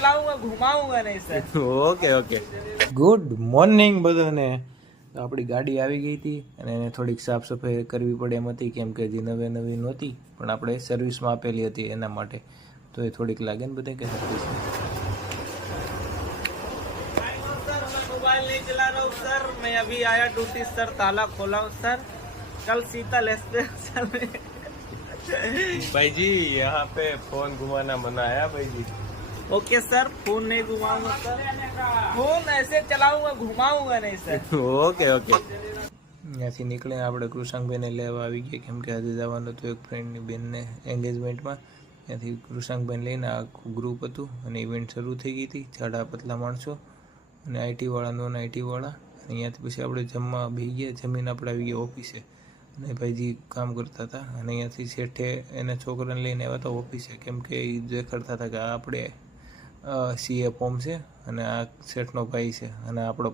चलाऊंगा घुमाऊंगा नहीं sir. Okay okay good morning બધાને. તો આપણી ગાડી આવી ગઈ હતી અને એને થોડીક સાફ સફાઈ કરવી પડે એમ હતી, કેમ કે હજી નવી નહોતી, પણ આપણે સર્વિસમાં આપેલી હતી એના માટે. તો એ થોડીક લાગે ને બધે કે સર્વિસ. सर मैं मोबाइल नहीं चला रहा हूँ सर, मैं अभी आया ड्यूटी सर, ताला खोला हूँ सर। कल शीतल एक्सप्रेस में भाई जी यहाँ पे फोन घुमाना मना है भाई जी. ओके सर, फोन नहीं घुमाऊंगा सर, फोन ऐसे चलाऊंगा घुमाऊंगा नहीं सर। ઓકે ઓકે ત્યાંથી નીકળીને આપણે કૃષાંકભાઈને લેવા આવી ગયા, કેમ કે આજે જવાનું હતું એક ફ્રેન્ડની બેનને એન્ગેજમેન્ટમાં. ત્યાંથી કૃષાંકભાઈને લઈને આખું ગ્રુપ હતું અને ઇવેન્ટ શરૂ થઈ ગઈ હતી. જાડા પતલા માણસો અને આઈટીવાળા, નોન આઈટીવાળા. અને અહીંયાથી પછી આપણે જમવા બેસી ગયા. જમીન આપણે આવી ગયા ઓફિસે અને ભાઈજી કામ કરતા હતા. અને અહીંયાથી શેઠે એના છોકરાને લઈને આવ્યા હતા ઓફિસે, કેમ કે એ દેખાડતા હતા કે આ આપણે સીએ ફોર્મ છે અને આ શેઠનો ભાઈ છે અને આપણો